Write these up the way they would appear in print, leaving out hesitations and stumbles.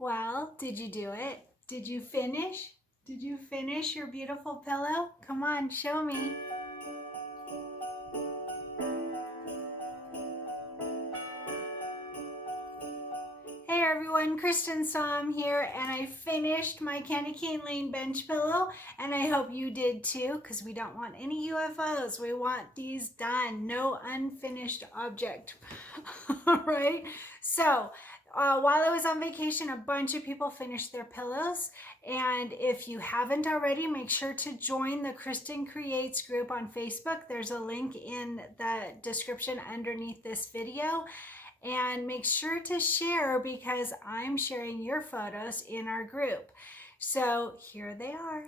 Well, did you do it? Did you finish? Did you finish your beautiful pillow? Come on, show me. Hey everyone, Kristen Som here, and I finished my Candy Cane Lane bench pillow, and I hope you did too, because we don't want any UFOs. We want these done. No unfinished object. All right? So, while I was on vacation, a bunch of people finished their pillows, and if you haven't already, make sure to join the Kristen Creates group on Facebook. There's a link in the description underneath this video. And make sure to share because I'm sharing your photos in our group. So here they are.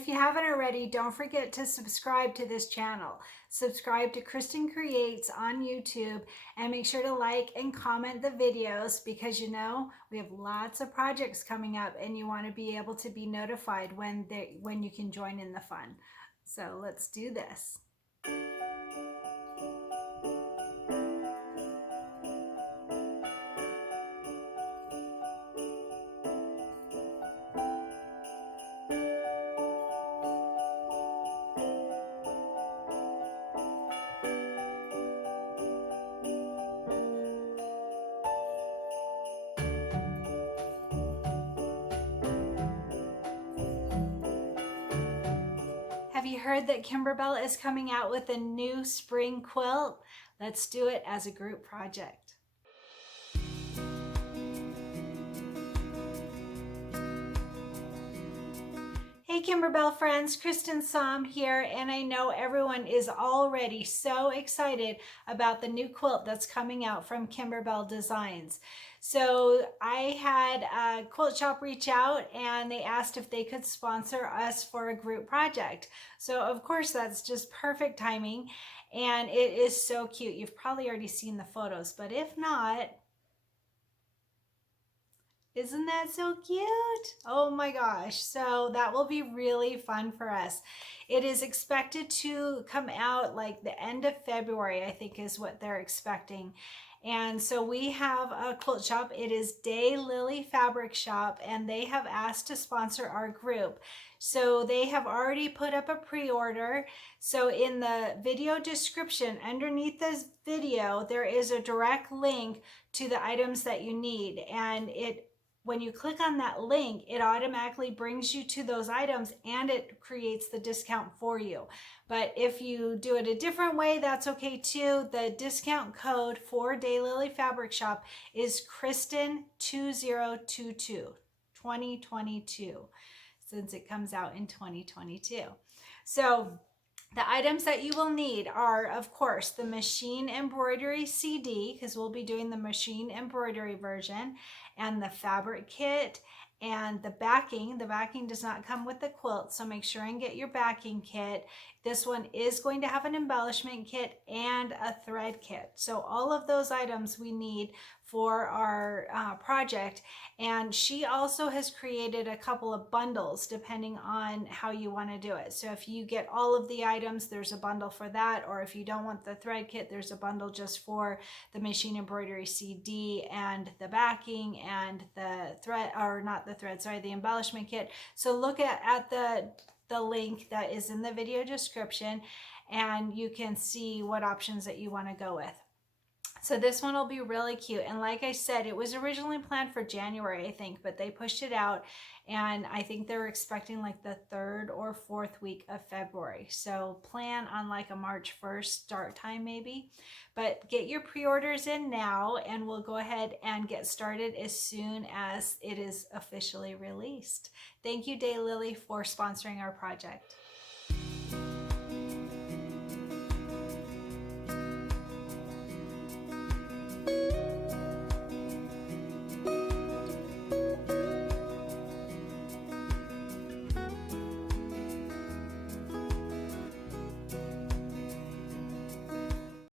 if you haven't already, don't forget to subscribe to this channel. Subscribe to Kristen Creates on YouTube and make sure to like and comment the videos because you know we have lots of projects coming up and you want to be able to be notified when you can join in the fun. So let's do this. Have you heard that Kimberbell is coming out with a new spring quilt? Let's do it as a group project. Hey Kimberbell friends, Kristen Som here, and I know everyone is already so excited about the new quilt that's coming out from Kimberbell Designs. So I had a quilt shop reach out and they asked if they could sponsor us for a group project. So of course that's just perfect timing and it is so cute. You've probably already seen the photos, but if not, isn't that so cute? Oh my gosh. So that will be really fun for us. It is expected to come out like the end of February, I think is what they're expecting. And so we have a quilt shop. It is Daylily Fabric Shop and they have asked to sponsor our group. So they have already put up a pre-order. So in the video description underneath this video, there is a direct link to the items that you need. And when you click on that link, it automatically brings you to those items and it creates the discount for you. But if you do it a different way, that's okay too. The discount code for Daylily Fabric Shop is Kristen2022, 2022, since it comes out in 2022. So the items that you will need are, of course, the machine embroidery CD, because we'll be doing the machine embroidery version, and the fabric kit, and the backing. The backing does not come with the quilt, so make sure and get your backing kit. This one is going to have an embellishment kit and a thread kit. So all of those items we need for our project. And she also has created a couple of bundles depending on how you want to do it. So if you get all of the items, there's a bundle for that. Or if you don't want the thread kit, there's a bundle just for the machine embroidery CD and the backing and the thread, or not the thread, sorry, the embellishment kit. So look at the link that is in the video description and you can see what options that you want to go with. So this one will be really cute. And like I said, it was originally planned for January, I think, but they pushed it out. And I think they're expecting like the 3rd or 4th week of February. So plan on like a March 1st start time maybe. But get your pre-orders in now and we'll go ahead and get started as soon as it is officially released. Thank you, Daylily, for sponsoring our project.